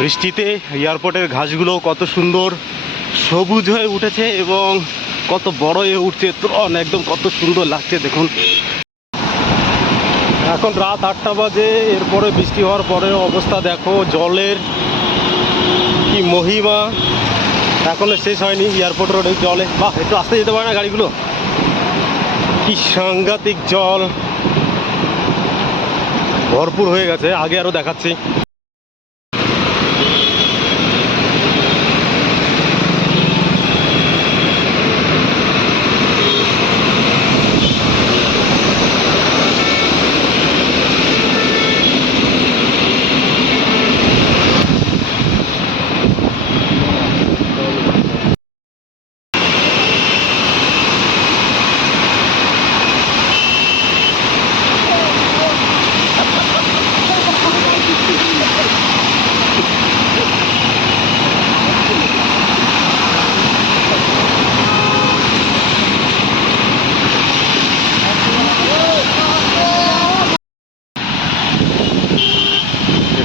বৃষ্টিতে এয়ারপোর্টের ঘাসগুলো কত সুন্দর সবুজ হয়ে উঠেছে এবং কত বড় হয়ে উঠছে ত্রণ একদম কত সুন্দর লাগছে দেখুন। এখন রাত 8টা বাজে, এরপরে বৃষ্টি হওয়ার পরে অবস্থা দেখো, জলের কি মহিমা এখনো শেষ হয়নি। এয়ারপোর্ট রোডে জলে বাহ, একটু আসতে যেতে পারে না গাড়িগুলো, কি সাংঘাতিক জল ভরপুর হয়ে গেছে। আগে আরো দেখাচ্ছি।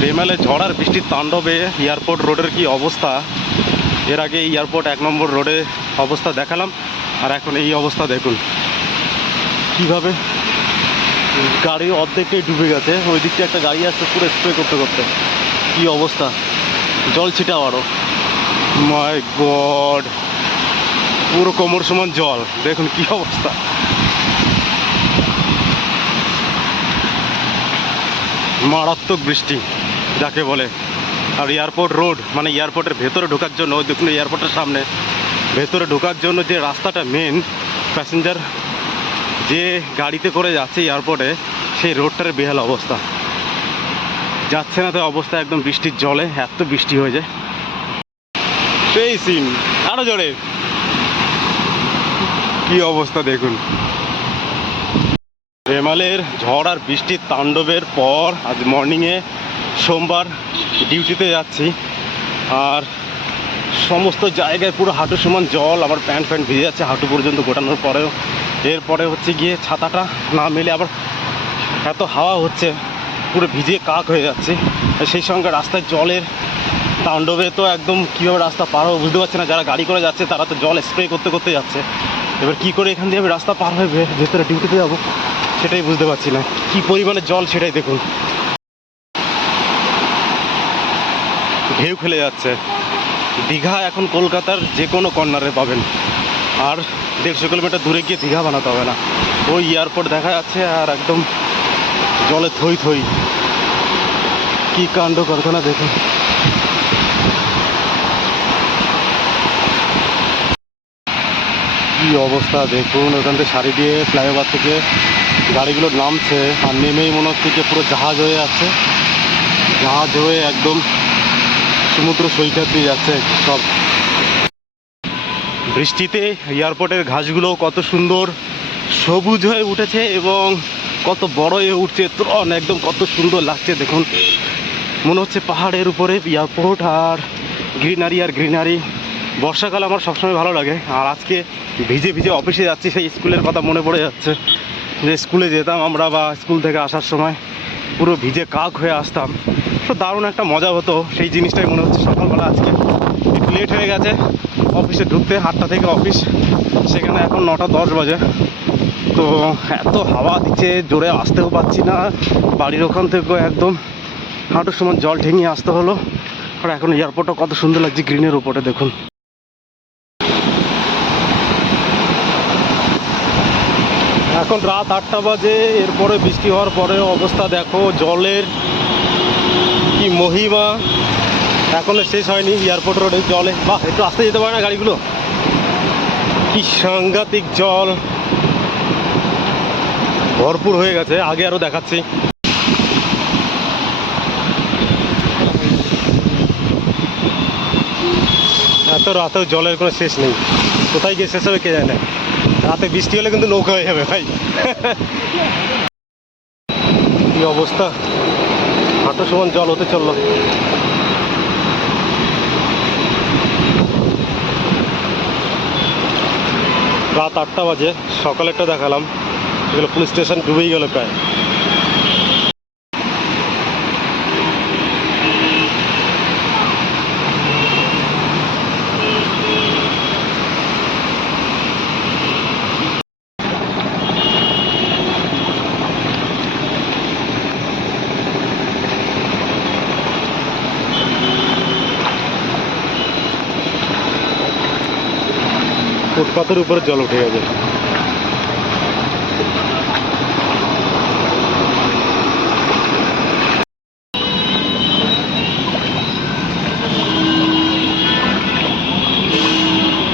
রেমালে ঝড় আর বৃষ্টির তাণ্ডবে এয়ারপোর্ট রোডের কি অবস্থা। এর আগে এই এয়ারপোর্ট 1 নম্বর রোডে অবস্থা দেখালাম, আর এখন এই অবস্থা দেখুন কিভাবে গাড়ি অর্ধেকটাই ডুবে গেছে। ওই দিকটা একটা গাড়ি আসছে পুরো স্প্রে করতে করতে, কি অবস্থা, জল ছিটাও আরো। মাই গড, পুরো কোমর সমান জল, দেখুন কি অবস্থা। মারাত্মক বৃষ্টি যাকে বলে। আর এয়ারপোর্ট রোড মানে এয়ারপোর্টের ভেতরে ঢোকার জন্য, ওই দেখুন এয়ারপোর্টের সামনে ভেতরে ঢোকার জন্য যে রাস্তাটা মেন, প্যাসেঞ্জার যে গাড়িতে করে যাচ্ছে এয়ারপোর্টে, সেই রোডটার বেহাল অবস্থা, যাচ্ছে না তো অবস্থা একদম বৃষ্টির জলে, এত বৃষ্টি হয়ে যায়। সেই সিন আরো জোরে, কি অবস্থা দেখুন। রেমালের ঝড় আর বৃষ্টির তাণ্ডবের পর আজ মর্নিংয়ে সোমবার ডিউটিতে যাচ্ছি, আর সমস্ত জায়গায় পুরো হাঁটু সমান জল, আবার প্যান্ট ভিজে যাচ্ছে হাঁটু পর্যন্ত গোটানোর পরেও। এরপরে হচ্ছে গিয়ে ছাতাটা না মেলে আবার এত হাওয়া হচ্ছে, পুরো ভিজে কাক হয়ে যাচ্ছে। সেই সঙ্গে রাস্তায় জলের তাণ্ডবে তো একদম কীভাবে রাস্তা পার হবো বুঝতে পারছি না। যারা গাড়ি করে যাচ্ছে তারা তো জল স্প্রে করতে করতে যাচ্ছে, এবার কি করে এখান দিয়ে আমি রাস্তা পার হয়ে ভেতরে ডিউটিতে যাবো সেটাই বুঝতে পারছি না। কি পরিমাণে জল সেটাই দেখুন, ঢেউ খেলে যাচ্ছে। দীঘা এখন কলকাতার যে কোনো কর্নারে পাবেন, আর 150 কিলোমিটার দূরে গিয়ে দীঘা বানাতে হবে না, ওই এয়ারপোর্ট দেখা যাচ্ছে আর একদম জলে থই থই। কি কাণ্ড কারখানা দেখুন। কি অবস্থা দেখুন, ওখান থেকে সারি দিয়ে ফ্লাইওভার থেকে গাড়িগুলো নামছে, আর নেমেই মনে হচ্ছে যে পুরো জাহাজ হয়ে যাচ্ছে, জাহাজ হয়ে একদম সমুদ্র সৈকত দিয়ে যাচ্ছে সব। বৃষ্টিতে এয়ারপোর্টের ঘাসগুলো কত সুন্দর সবুজ হয়ে উঠেছে এবং কত বড় হয়ে উঠছে ত্রণ একদম কত সুন্দর লাগছে দেখুন। মনে হচ্ছে পাহাড়ের উপরে এয়ারপোর্ট, আর গ্রিনারি আর গ্রিনারি। বর্ষাকাল আমার সবসময় ভালো লাগে, আর আজকে ভিজে ভিজে অফিসে যাচ্ছি, সেই স্কুলের কথা মনে পড়ে যাচ্ছে যে স্কুলে যেতাম আমরা, বা স্কুল থেকে আসার সময় পুরো ভিজে কাক হয়ে আসতাম, তো দারুণ একটা মজা হতো। সেই জিনিসটাই মনে হচ্ছে সকালবেলা আজকে একটু লেট হয়ে গেছে অফিসে ঢুকতে, 8টা থেকে অফিস, সেখানে এখন 9টা 10 বাজে। তো এত হাওয়া দিচ্ছে, জোরে আসতেও পারছি না, বাড়ির ওখান থেকেও একদম হাঁটুর সমান জল ঠেঙিয়ে আসতে হলো। আর এখন এয়ারপোর্টটা কত সুন্দর লাগছে গ্রিনের ওপরে দেখুন। এখন রাত 8টা বাজে, এরপরে বৃষ্টি হওয়ার পরে অবস্থা দেখো, জলের কি মহিমা এখনো শেষ হয়নি। এয়ারপোর্ট রোডে জলে বাহ, একটু আসতে যেতে পারে না গাড়িগুলো, কি সাংঘাতিক জল ভরপুর হয়ে গেছে। আগে আরো দেখাচ্ছি। এত রাতেও জলের কোনো শেষ নেই, কোথায় গিয়ে শেষ হবে কে জানে। রাতে বৃষ্টি হলে কিন্তু নৌকা হয়ে যাবে ভাই। কি অবস্থা, হাঁটু সমান জল হতে চললো। রাত 8টা বাজে, সকালেরটা দেখালাম, এগুলো পুলিশ স্টেশন ডুবেই গেল প্রায়। ফুটপাতের উপরে জল উঠে গেছে।